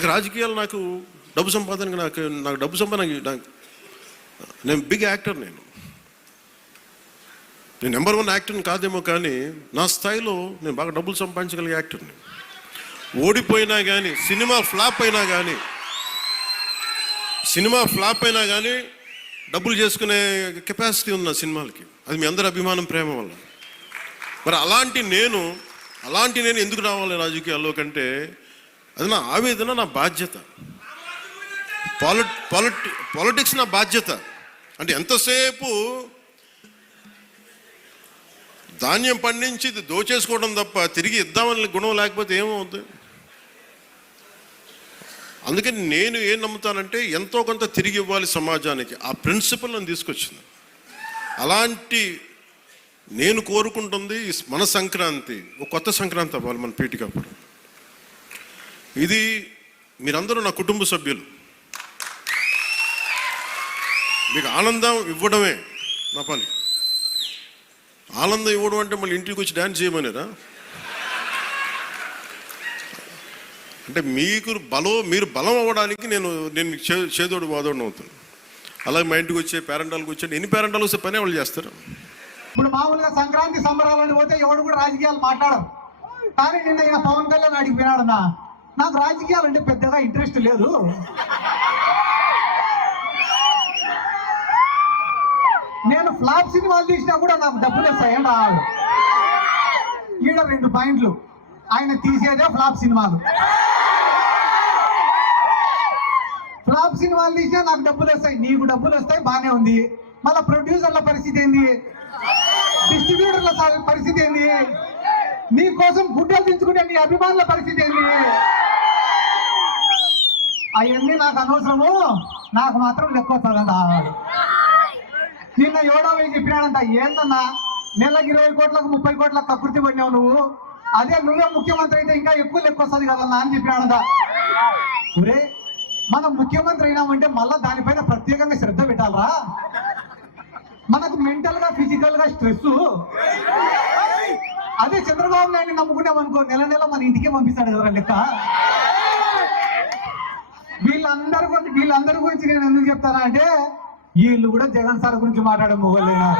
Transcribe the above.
నాకు రాజకీయాలు, నాకు డబ్బు సంపాదనకి, నాకు డబ్బు సంపాదన, నేను బిగ్ యాక్టర్. నేను నెంబర్ 1 యాక్టర్ని కాదేమో, కానీ నా స్థాయిలో నేను బాగా డబ్బులు సంపాదించగలిగే యాక్టర్ని. ఓడిపోయినా కానీ, సినిమా ఫ్లాప్ అయినా కానీ డబ్బులు చేసుకునే కెపాసిటీ ఉంది నా సినిమాలకి. అది మీ అందరి అభిమానం, ప్రేమ వల్ల. మరి అలాంటి నేను ఎందుకు రావాలి రాజకీయాల్లో కంటే, అది నా ఆవేదన, నా బాధ్యత. పాలిటిక్స్ నా బాధ్యత. అంటే ఎంతసేపు ధాన్యం పండించి దోచేసుకోవడం తప్ప తిరిగి ఇద్దామని గుణం లేకపోతే ఏమవుతుంది? అందుకని నేను ఏం నమ్ముతానంటే, ఎంతో కొంత తిరిగి ఇవ్వాలి సమాజానికి. ఆ ప్రిన్సిపల్ నన్ను తీసుకొచ్చింది. అలాంటి నేను కోరుకుంటుంది మన సంక్రాంతి ఒక కొత్త సంక్రాంతి అవ్వాలి మన పీఠికప్పుడు. ఇది మీరందరూ నా కుటుంబ సభ్యులు. మీకు ఆనందం ఇవ్వడమే నా పని. ఆనందం ఇవ్వడం అంటే మళ్ళీ ఇంటికి వచ్చి డ్యాన్స్ చేయమనేరా? అంటే మీరు బలం అవ్వడానికి నేను చేదోడు వాదోడు అవుతాను. అలాగే మా ఇంటికి వచ్చే పేరెంటాలకు వచ్చే ఎన్ని పేరెంటాలు వస్తే పని వాళ్ళు చేస్తారు. ఇప్పుడు మామూలుగా సంక్రాంతి సంబరాలని పోతే ఎవడు కూడా రాజకీయాలు మాట్లాడరు. కానీ నిన్న ఈయన పవన్ కళ్యాణ్ అడిగిపోయినాడన్నా, నాకు రాజకీయాలు అంటే పెద్దగా ఇంట్రెస్ట్ లేదు, నేను ఫ్లాప్ సినిమాలు తీసినా కూడా నాకు డబ్బులు వస్తాయండి. ఈడ 2 పాయింట్లు, ఆయన తీసేదే ఫ్లాప్ సినిమాలు. ఫ్లాప్ సినిమాలు తీసినా నాకు డబ్బులు వస్తాయి, నీకు డబ్బులు వస్తాయి, బాగానే ఉంది. మళ్ళీ ప్రొడ్యూసర్ల పరిస్థితి ఏంది, డిస్ట్రిబ్యూటర్ల పరిస్థితి ఏంది, నీ కోసం గుడ్డలు తెచ్చుకునే నీ అభిమానుల పరిస్థితి ఏంది? అవన్నీ నాకు అనవసరము, నాకు మాత్రం లెక్క వస్తుందంట. నిన్న ఎవడో చెప్పినాడంట, ఏందన్నా నెలకి 20 కోట్లకు 30 కోట్లకు కకృతి పడినావు నువ్వు, అదే నువ్వే ముఖ్యమంత్రి అయితే ఇంకా ఎక్కువ లెక్క వస్తుంది కదన్నా అని చెప్పినాడంట. ఒరే, మనం ముఖ్యమంత్రి అయినామంటే మళ్ళా దానిపైన ప్రత్యేకంగా శ్రద్ధ పెట్టాలరా. మనకు మెంటల్ గా, ఫిజికల్ గా స్ట్రెస్. అదే చంద్రబాబు నాయుడు నమ్ముకున్నామనుకో, నెల మన ఇంటికే పంపిస్తాడు కదా లెక్క. వీళ్ళందరి గురించి నేను ఎందుకు చెప్తానా అంటే, వీళ్ళు కూడా జగన్ సార్ గురించి మాట్లాడే మొగలేనా.